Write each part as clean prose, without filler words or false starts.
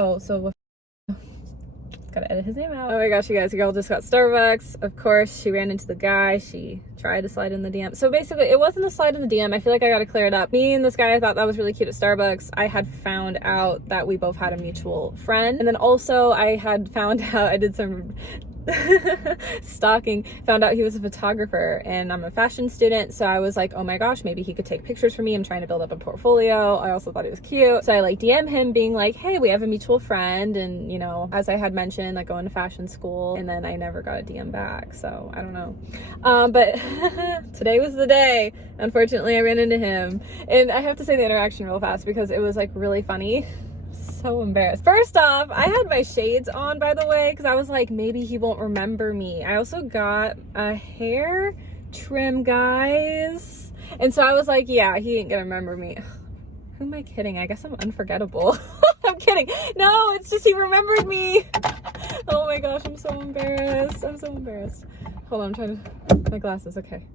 Oh, so gotta edit his name out. Oh my gosh, you guys, the girl just got Starbucks. Of course, she ran into the guy. She tried to slide in the DM. So basically, it wasn't a slide in the DM. I feel like I gotta clear it up. Me and this guy, I thought that was really cute at Starbucks. I had found out that we both had a mutual friend. And then also, I had found out, I did some stalking, found out he was a photographer, and I'm a fashion student, so I was like, oh my gosh, maybe he could take pictures for me. I'm trying to build up a portfolio. I also thought he was cute, so I like DM him being like, hey, we have a mutual friend, and you know, as I had mentioned, like going to fashion school, and then I never got a DM back, so I don't know. But today was the day. Unfortunately, I ran into him, and I have to say the interaction real fast because it was like really funny. So embarrassed. First off, I had my shades on, by the way, because I was like, maybe he won't remember me. I also got a hair trim, guys, and so I was like, yeah, he ain't gonna remember me. Who am I kidding? I guess I'm unforgettable. I'm kidding. No, it's just he remembered me. Oh my gosh, I'm so embarrassed. I'm so embarrassed. Hold on, I'm trying to, my glasses, okay.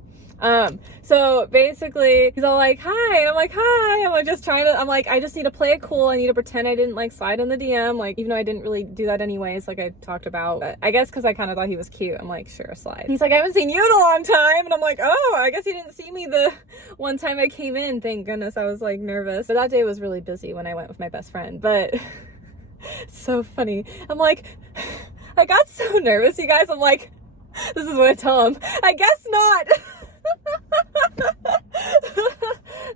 So basically he's all like, hi, and I'm like, hi. I'm like, just trying to, I'm like, I just need to play it cool. I need to pretend I didn't like slide in the DM, like, even though I didn't really do that anyways, like I talked about. But I guess because I kind of thought he was cute, I'm like, sure, slide. He's like, I haven't seen you in a long time, and I'm like, oh, I guess he didn't see me the one time I came in. Thank goodness. I was like nervous, but that day was really busy when I went with my best friend. But so funny. I'm like, I got so nervous, you guys. I'm like, this is what I tell him, I guess not.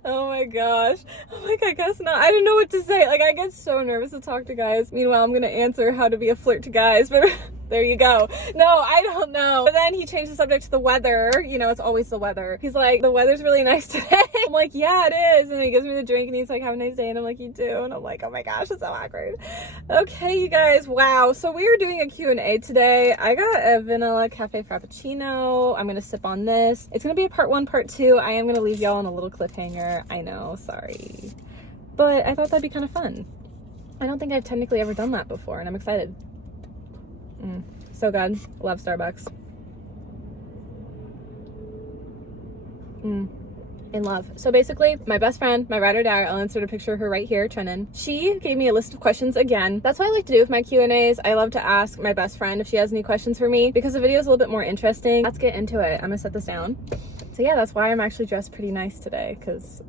Oh my gosh. I'm like, I guess not. I didn't know what to say. Like, I get so nervous to talk to guys. Meanwhile, I'm gonna answer how to be a flirt to guys, but there you go. No, I don't know. But then he changed the subject to the weather. You know, it's always the weather. He's like, the weather's really nice today. I'm like, yeah, it is. And he gives me the drink and he's like, have a nice day. And I'm like, you do. And I'm like, oh my gosh, it's so awkward. Okay, you guys. Wow. So we are doing a Q&A today. I got a vanilla cafe frappuccino. I'm going to sip on this. It's going to be a part 1, part 2. I am going to leave y'all on a little cliffhanger. I know, sorry. But I thought that'd be kind of fun. I don't think I've technically ever done that before, and I'm excited. So good. Love Starbucks. In love. So basically, my best friend, my ride or die, I'll insert a picture of her right here, Chenin. She gave me a list of questions again. That's what I like to do with my Q&As. I love to ask my best friend if she has any questions for me because the video is a little bit more interesting. Let's get into it. I'm gonna set this down. So yeah, that's why I'm actually dressed pretty nice today, because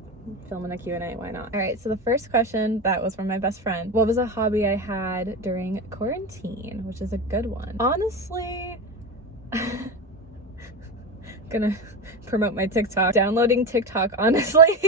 filming a Q&A, why not? All right, so the first question that was from my best friend. What was a hobby I had during quarantine? Which is a good one. Honestly, gonna promote my TikTok. Downloading TikTok, honestly.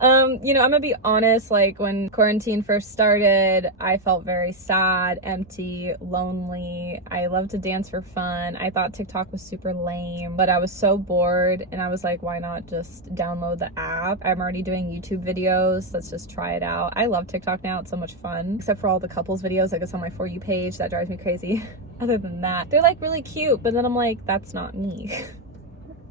You know, I'm gonna be honest, like when quarantine first started, I felt very sad, empty, lonely. I loved to dance for fun. I thought TikTok was super lame, but I was so bored and I was like, why not just download the app? I'm already doing YouTube videos. Let's just try it out. I love TikTok now. It's so much fun, except for all the couples videos like it's on my For You page. That drives me crazy. Other than that, they're like really cute, but then I'm like, that's not me.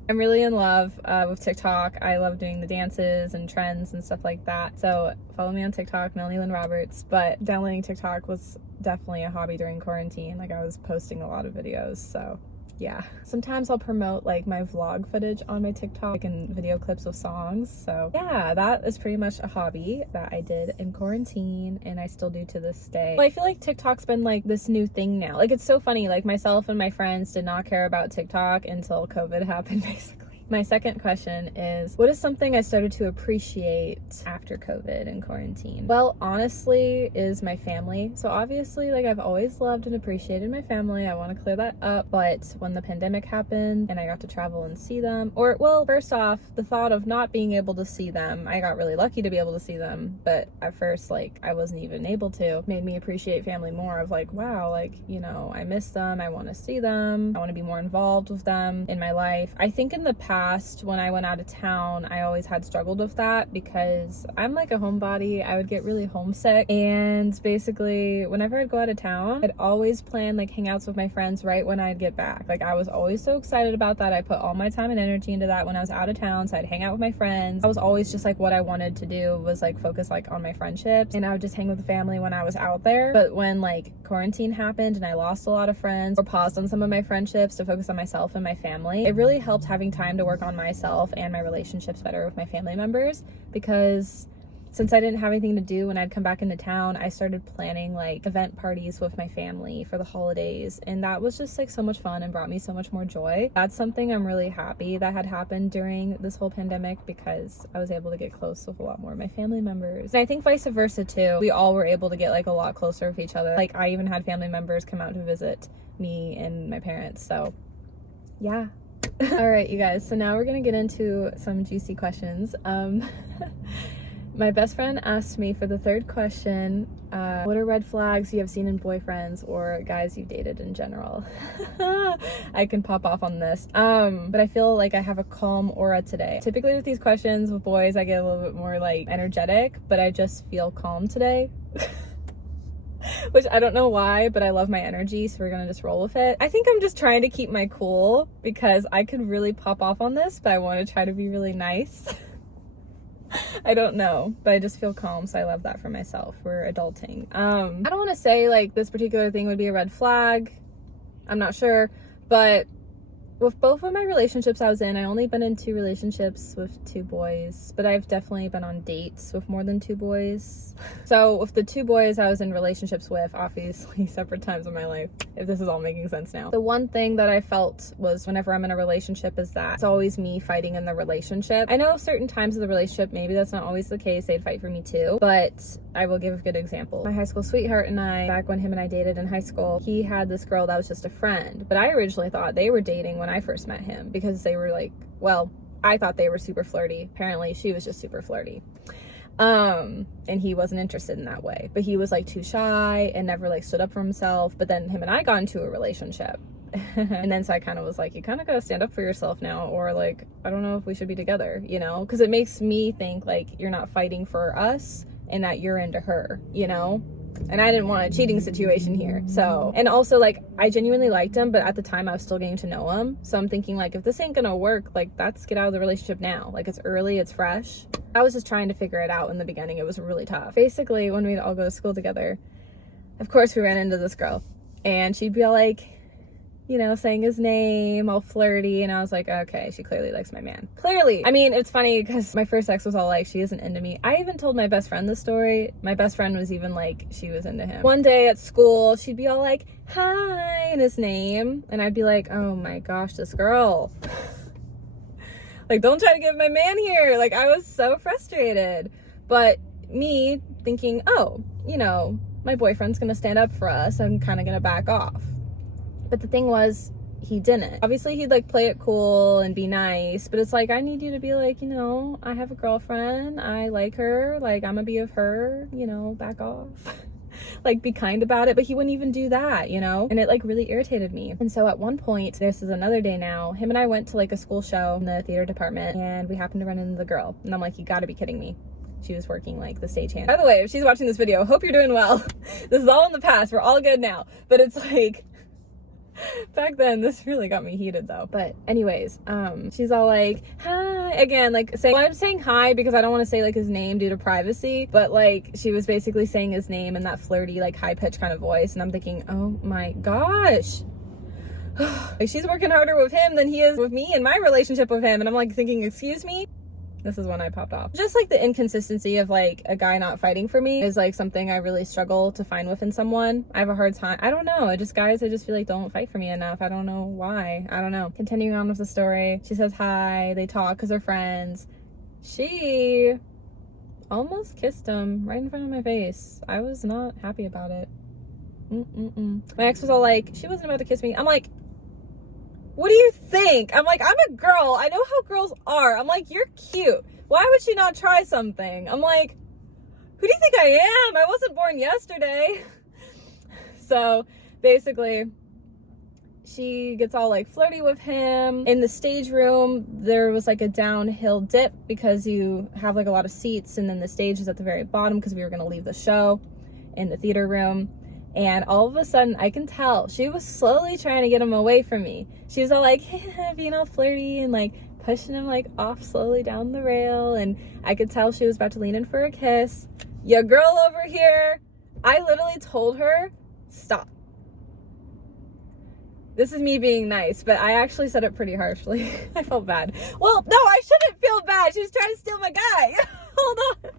I'm really in love with TikTok. I love doing the dances and trends and stuff like that. So follow me on TikTok, Melanie Lynn Roberts. But downloading TikTok was definitely a hobby during quarantine. Like I was posting a lot of videos, so yeah. Sometimes I'll promote like my vlog footage on my TikTok, like in video clips of songs. So yeah, that is pretty much a hobby that I did in quarantine and I still do to this day. Well, I feel like TikTok's been like this new thing now. Like it's so funny, like myself and my friends did not care about TikTok until COVID happened, basically. My second question is, what is something I started to appreciate after COVID and quarantine? Well, honestly, is my family. So obviously, like I've always loved and appreciated my family. I want to clear that up. But when the pandemic happened and I got to travel and see them, or well, first off, the thought of not being able to see them, I got really lucky to be able to see them. But at first, like I wasn't even able to. Made me appreciate family more of like, wow, like, you know, I miss them. I want to see them. I want to be more involved with them in my life. I think in the past, when I went out of town, I always had struggled with that because I'm like a homebody. I would get really homesick, and basically whenever I'd go out of town, I'd always plan like hangouts with my friends right when I'd get back. Like I was always so excited about that. I put all my time and energy into that when I was out of town, so I'd hang out with my friends. I was always just like, what I wanted to do was like focus like on my friendships, and I would just hang with the family when I was out there. But when like quarantine happened and I lost a lot of friends or paused on some of my friendships to focus on myself and my family, it really helped having time to work on myself and my relationships better with my family members, because since I didn't have anything to do when I'd come back into town, I started planning like event parties with my family for the holidays, and that was just like so much fun and brought me so much more joy. That's something I'm really happy that had happened during this whole pandemic, because I was able to get close with a lot more of my family members. And I think vice versa too. We all were able to get like a lot closer with each other. Like I even had family members come out to visit me and my parents. So yeah. All right, you guys, so now we're gonna get into some juicy questions. My best friend asked me for the third question, what are red flags you have seen in boyfriends or guys you've dated in general? I can pop off on this, but I feel like I have a calm aura today. Typically with these questions with boys, I get a little bit more like energetic, but I just feel calm today. Which I don't know why, but I love my energy, so we're gonna just roll with it. I think I'm just trying to keep my cool because I could really pop off on this, but I want to try to be really nice. I don't know, but I just feel calm, so I love that for myself. We're adulting. I don't want to say like this particular thing would be a red flag. I'm not sure, but with both of my relationships I was in, I only been in 2 relationships with 2 boys, but I've definitely been on dates with more than 2 boys. So with the 2 boys I was in relationships with, obviously separate times in my life, if this is all making sense now. The one thing that I felt was whenever I'm in a relationship is that it's always me fighting in the relationship. I know certain times of the relationship, maybe that's not always the case, they'd fight for me too, but I will give a good example. My high school sweetheart and I, back when him and I dated in high school, he had this girl that was just a friend, but I originally thought they were dating when I first met him because they were like, well, I thought they were super flirty. Apparently she was just super flirty. And he wasn't interested in that way, but he was like too shy and never like stood up for himself. But then him and I got into a relationship. And then so I kind of was like, you kind of got to stand up for yourself now, or like, I don't know if we should be together, you know, because it makes me think like you're not fighting for us and that you're into her, you know. And I didn't want a cheating situation here. So, and also like I genuinely liked him, but at the time I was still getting to know him. So I'm thinking like, if this ain't gonna work, like let's get out of the relationship now. Like it's early, it's fresh. I was just trying to figure it out in the beginning. It was really tough. Basically, when we'd all go to school together, of course we ran into this girl and she'd be all like, you know, saying his name, all flirty, and I was like, okay, she clearly likes my man. Clearly. I mean, it's funny because my first ex was all like, she isn't into me. I even told my best friend this story. My best friend was even like, she was into him. One day at school, she'd be all like, hi, and his name, and I'd be like, oh my gosh, this girl. Like, don't try to get my man here. Like, I was so frustrated. But me thinking, oh, you know, my boyfriend's gonna stand up for us, I'm kind of gonna back off. But the thing was, he didn't. Obviously, he'd like play it cool and be nice, but it's like, I need you to be like, you know, I have a girlfriend, I like her, like I'm gonna be with her, you know, back off. Like be kind about it, but he wouldn't even do that, you know? And it like really irritated me. And so at one point, this is another day now, him and I went to like a school show in the theater department and we happened to run into the girl. And I'm like, you gotta be kidding me. She was working like the stagehand. By the way, if she's watching this video, hope you're doing well. This is all in the past, we're all good now. But it's like, back then this really got me heated though. But anyways, she's all like, hi again, like saying, well, I'm saying hi because I don't want to say like his name due to privacy, but like she was basically saying his name in that flirty like high-pitched kind of voice, and I'm thinking, oh my gosh. Like she's working harder with him than he is with me in my relationship with him, and I'm like thinking, excuse me. This is when I popped off. Just like the inconsistency of like a guy not fighting for me is like something I really struggle to find within someone. I have a hard time. I don't know. Guys, I just feel like don't fight for me enough. I don't know why. I don't know. Continuing on with the story. She says hi. They talk because they're friends. She almost kissed him right in front of my face. I was not happy about it. My ex was all like, she wasn't about to kiss me. I'm like, what do you think? I'm like, I'm a girl. I know how girls are. I'm like, you're cute. Why would she not try something? I'm like, who do you think I am? I wasn't born yesterday. So basically, she gets all like flirty with him. In the stage room, there was like a downhill dip because you have like a lot of seats, and then the stage is at the very bottom because we were going to leave the show in the theater room. And all of a sudden, I can tell she was slowly trying to get him away from me. She was all like, being all flirty and like pushing him like off slowly down the rail. And I could tell she was about to lean in for a kiss. Your girl over here, I literally told her, stop. This is me being nice, but I actually said it pretty harshly. I felt bad. Well, no, I shouldn't feel bad. She was trying to steal my guy. Hold on.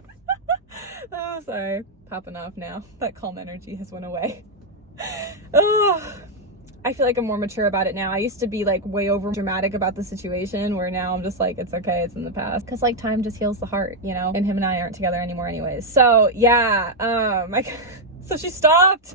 Oh, sorry. Popping off now. That calm energy has went away. Oh, I feel like I'm more mature about it now. I used to be like way over dramatic about the situation, where now I'm just like, it's okay, it's in the past. Cause like time just heals the heart, you know? And him and I aren't together anymore anyways. So yeah, so she stopped.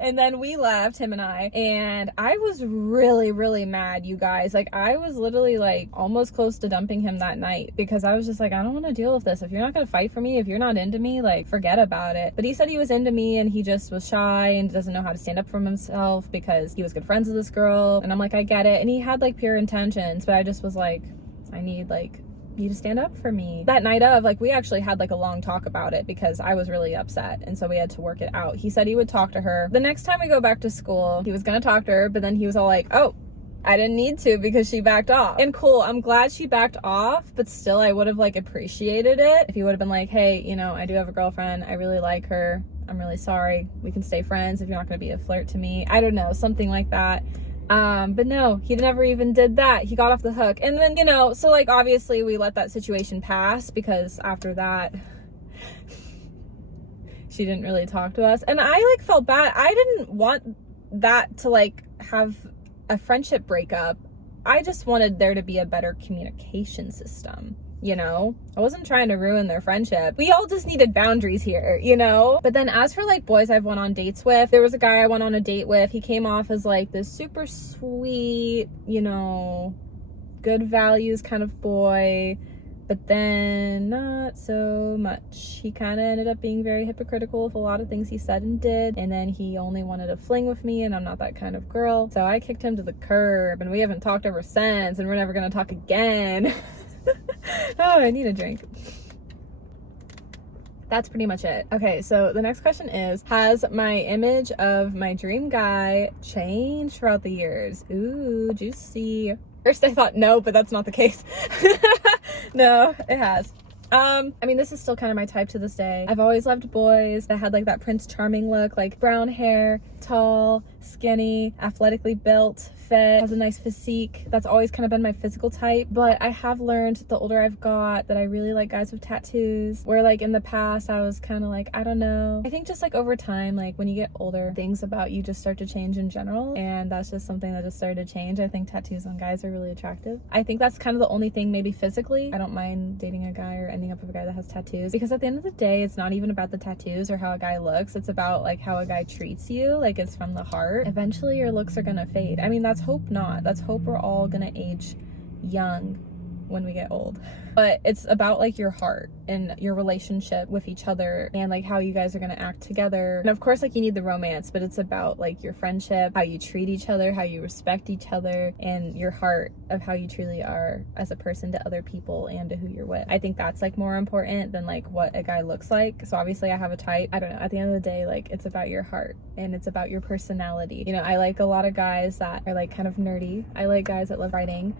And then we left, him and I was really, really mad, you guys. Like, I was literally like almost close to dumping him that night, because I was just like, I don't want to deal with this. If you're not gonna fight for me, if you're not into me, like, forget about it. But he said he was into me, and he just was shy and doesn't know how to stand up for himself because he was good friends with this girl. And I'm like, I get it. And he had like pure intentions, but I just was like, I need like you to stand up for me. That night of, like, we actually had like a long talk about it because I was really upset, and so we had to work it out. He said he would talk to her. The next time we go back to school, he was gonna talk to her, but then he was all like, oh, I didn't need to because she backed off. And cool, I'm glad she backed off, but still I would have like appreciated it if he would have been like, hey, you know, I do have a girlfriend, I really like her, I'm really sorry, we can stay friends if you're not gonna be a flirt to me. I don't know, something like that. But no, he never even did that. He got off the hook. And then, you know, so like obviously we let that situation pass, because after that she didn't really talk to us, and I like felt bad. I didn't want that to like have a friendship breakup. I just wanted there to be a better communication system, you know? I wasn't trying to ruin their friendship. We all just needed boundaries here, you know? But then as for like boys I've went on dates with, there was a guy I went on a date with. He came off as like this super sweet, you know, good values kind of boy, but then not so much. He kind of ended up being very hypocritical with a lot of things he said and did, and then he only wanted to fling with me, and I'm not that kind of girl. So I kicked him to the curb, and we haven't talked ever since, and we're never gonna talk again. Oh, I need a drink. That's pretty much it. Okay, so the next question is, has my image of my dream guy changed throughout the years? Ooh, juicy. First I thought no, but that's not the case. No, it has. I mean, this is still kind of my type to this day. I've always loved boys that had like that Prince Charming look, like brown hair, tall, skinny, athletically built, fit, has a nice physique. That's always kind of been my physical type. But I have learned the older I've got that I really like guys with tattoos, where like in the past I was kind of like, I don't know. I think just like over time, like when you get older, things about you just start to change in general, and that's just something that just started to change. I think tattoos on guys are really attractive. I think that's kind of the only thing, maybe physically. I don't mind dating a guy or ending up with a guy that has tattoos, because at the end of the day, it's not even about the tattoos or how a guy looks. It's about like how a guy treats you. Like, it's from the heart. Eventually your looks are gonna fade. I mean, that's hope not. That's hope we're all gonna age young when we get old. But it's about like your heart and your relationship with each other, and like how you guys are gonna act together. And of course, like, you need the romance, but it's about like your friendship, how you treat each other, how you respect each other, and your heart of how you truly are as a person to other people and to who you're with. I think that's like more important than like what a guy looks like. So obviously I have a type. I don't know, at the end of the day, like, it's about your heart and it's about your personality. You know, I like a lot of guys that are like kind of nerdy. I like guys that love writing.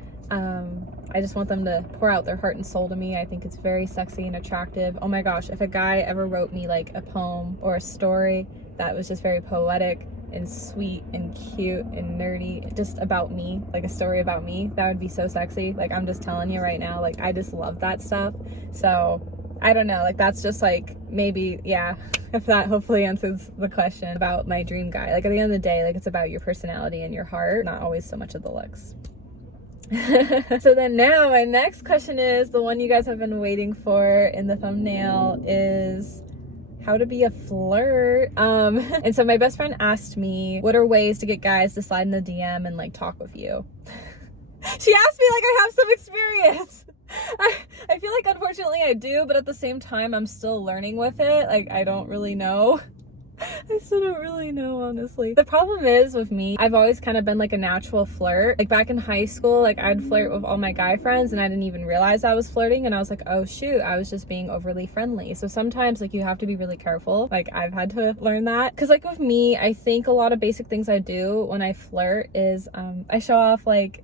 I just want them to pour out their heart and soul to me. I think it's very sexy and attractive. Oh my gosh, if a guy ever wrote me like a poem or a story that was just very poetic and sweet and cute and nerdy, just about me, like a story about me, that would be so sexy. Like, I'm just telling you right now, like, I just love that stuff. So I don't know, like, that's just like, maybe, yeah, if that hopefully answers the question about my dream guy. Like, at the end of the day, like, it's about your personality and your heart, not always so much of the looks. So then now my next question is the one you guys have been waiting for in the thumbnail, is how to be a flirt. And so my best friend asked me, what are ways to get guys to slide in the DM and like talk with you? She asked me like I have some experience. I feel like unfortunately I do, but at the same time I'm still learning with it. Like, I don't really know. I still don't really know, honestly. The problem is with me, I've always kind of been like a natural flirt. Like, back in high school, like, I'd flirt with all my guy friends and I didn't even realize I was flirting, and I was like, oh shoot, I was just being overly friendly. So sometimes like you have to be really careful. Like, I've had to learn that, because like with me, I think a lot of basic things I do when I flirt is I show off like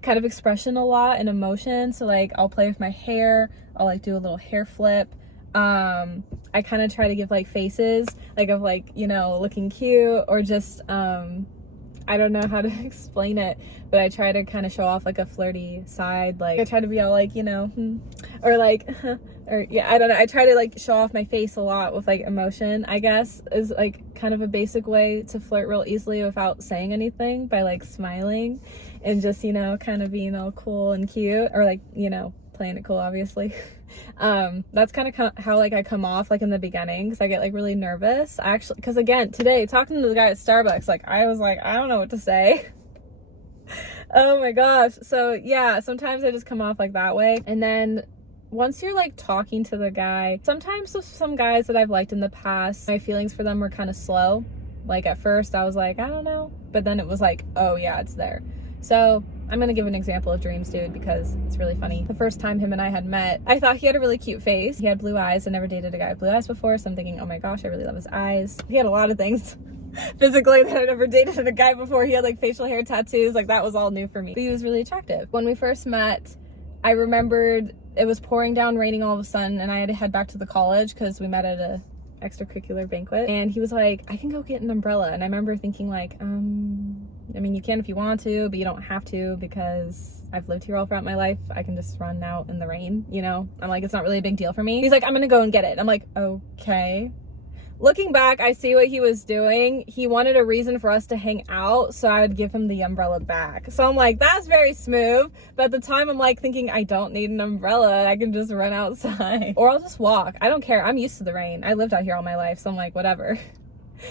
kind of expression a lot and emotion. So like, I'll play with my hair, I'll like do a little hair flip. I kind of try to give like faces, like of like, you know, looking cute, or just I don't know how to explain it, but I try to kind of show off like a flirty side. Like, I try to be all like, you know, or like or yeah, I don't know. I try to like show off my face a lot with like emotion, I guess, is like kind of a basic way to flirt real easily without saying anything, by like smiling and just, you know, kind of being all cool and cute, or like, you know, playing it cool, obviously. That's kind of how like I come off like in the beginning, because I get like really nervous. I actually, because again, today talking to the guy at Starbucks, like I was like, I don't know what to say. Oh my gosh. So yeah, sometimes I just come off like that way. And then once you're like talking to the guy, sometimes with some guys that I've liked in the past, my feelings for them were kind of slow. Like at first I was like, I don't know, but then it was like, oh yeah, it's there. So I'm gonna give an example of Dreams Dude because it's really funny. The first time him and I had met, I thought he had a really cute face. He had blue eyes. I never dated a guy with blue eyes before, so I'm thinking, oh my gosh, I really love his eyes. He had a lot of things physically that I never dated a guy before. He had like facial hair, tattoos, like that was all new for me. But he was really attractive. When we first met, I remembered it was pouring down, raining all of a sudden, and I had to head back to the college because we met at a extracurricular banquet, and he was like, I can go get an umbrella. And I remember thinking like, I mean, you can if you want to, but you don't have to, because I've lived here all throughout my life. I can just run out in the rain, you know? I'm like, it's not really a big deal for me. He's like, I'm gonna go and get it. I'm like, okay. Looking back, I see what he was doing. He wanted a reason for us to hang out, so I would give him the umbrella back. So I'm like, that's very smooth. But at the time, I'm like thinking, I don't need an umbrella. I can just run outside. Or I'll just walk. I don't care. I'm used to the rain. I lived out here all my life, so I'm like, whatever.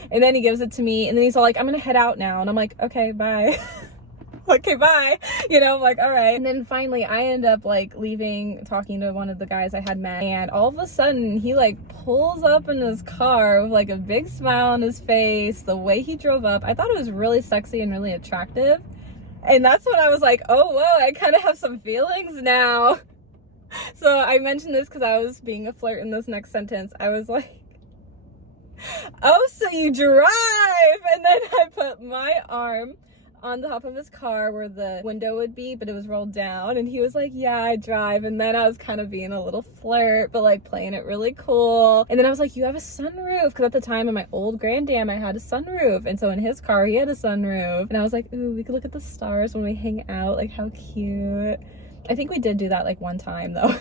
And then he gives it to me, and then he's all like, I'm gonna head out now. And I'm like, okay, bye. Okay, bye. You know, I'm like, all right. And then finally I end up like leaving, talking to one of the guys I had met, and all of a sudden he like pulls up in his car with like a big smile on his face. The way he drove up, I thought it was really sexy and really attractive. And that's when I was like, oh whoa, I kind of have some feelings now. So I mentioned this because I was being a flirt in this next sentence. I was like, oh, so you drive? And then I put my arm on the top of his car where the window would be, but it was rolled down, and he was like, yeah, I drive. And then I was kind of being a little flirt, but like playing it really cool. And then I was like, you have a sunroof, because at the time in my old Grand Dam I had a sunroof, and so in his car he had a sunroof. And I was like, ooh, we could look at the stars when we hang out, like how cute. I think we did do that like one time though.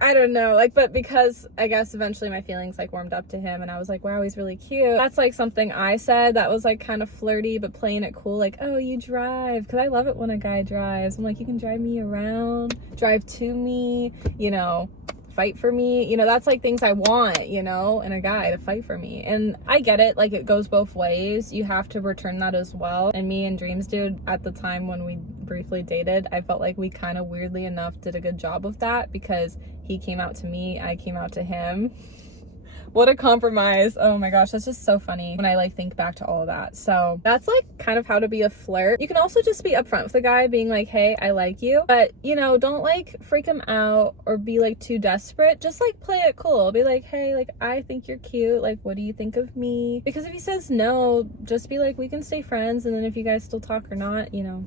I don't know, like, but because I guess eventually my feelings like warmed up to him, and I was like, wow, he's really cute. That's like something I said that was like kind of flirty, but playing it cool, like, oh, you drive, because I love it when a guy drives. I'm like, you can drive me around, drive to me, you know, fight for me, you know, that's like things I want, you know, in a guy, to fight for me. And I get it, like it goes both ways. You have to return that as well. And me and Dreams Dude, at the time when we briefly dated, I felt like we kind of weirdly enough did a good job of that, because he came out to me, I came out to him. What a compromise. Oh my gosh, that's just so funny when I like think back to all of that. So that's like kind of how to be a flirt. You can also just be upfront with the guy, being like, hey, I like you, but you know, don't like freak him out or be like too desperate. Just like play it cool. Be like, hey, like I think you're cute, like what do you think of me? Because if he says no, just be like, we can stay friends, and then if you guys still talk or not, you know,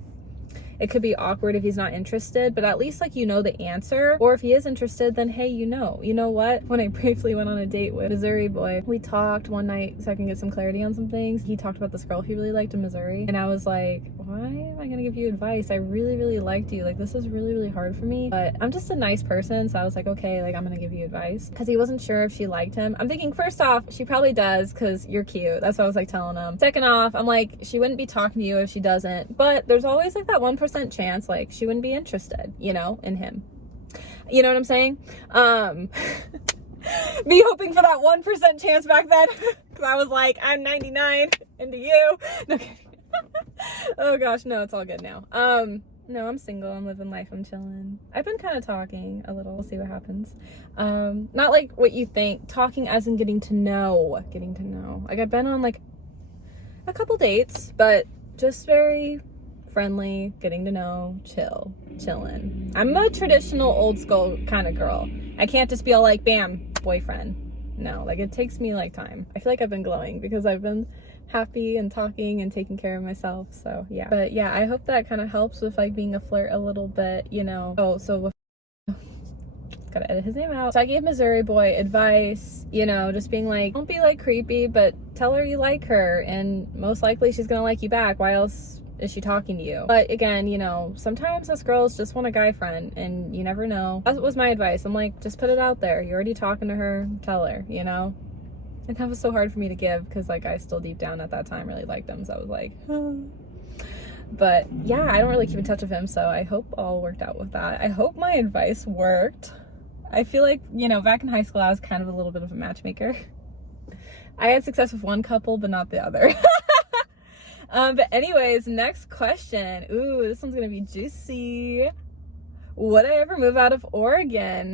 it could be awkward if he's not interested, but at least like you know the answer. Or if he is interested, then hey, you know what? When I briefly went on a date with Missouri boy, we talked one night so I can get some clarity on some things. He talked about this girl he really liked in Missouri, and I was like, why am I gonna give you advice? I really, really liked you. Like this is really, really hard for me, but I'm just a nice person, so I was like, okay, like I'm gonna give you advice. Because he wasn't sure if she liked him. I'm thinking, first off, she probably does, because you're cute. That's what I was like telling him. Second off, I'm like, she wouldn't be talking to you if she doesn't, but there's always like that 1% chance like she wouldn't be interested, you know, in him. You know what I'm saying? Me hoping for that 1% chance back then, because I was like, I'm 99 into you. No kidding. Oh gosh, no, it's all good now. No, I'm single, I'm living life, I'm chilling. I've been kind of talking a little, we'll see what happens. Not like what you think, talking as in getting to know. Like I've been on like a couple dates, but just very friendly, getting to know, chilling. I'm a traditional old school kind of girl. I can't just be all like, bam, boyfriend. No, like it takes me like time. I feel like I've been glowing because I've been happy and talking and taking care of myself. So yeah, but yeah, I hope that kind of helps with like being a flirt a little bit, you know. Oh, so with gotta edit his name out. So I gave Missouri boy advice, you know, just being like, don't be like creepy, but tell her you like her, and most likely she's gonna like you back. Why else is she talking to you? But again, you know, sometimes us girls just want a guy friend, and you never know. That was my advice. I'm like, just put it out there. You're already talking to her, tell her, you know? And that was so hard for me to give, because like I still deep down at that time really liked him, so I was like, but yeah, I don't really keep in touch with him, so I hope all worked out with that. I hope my advice worked. I feel like, you know, back in high school I was kind of a little bit of a matchmaker. I had success with one couple but not the other. But anyways, next question. Ooh, this one's gonna be juicy. Would I ever move out of Oregon?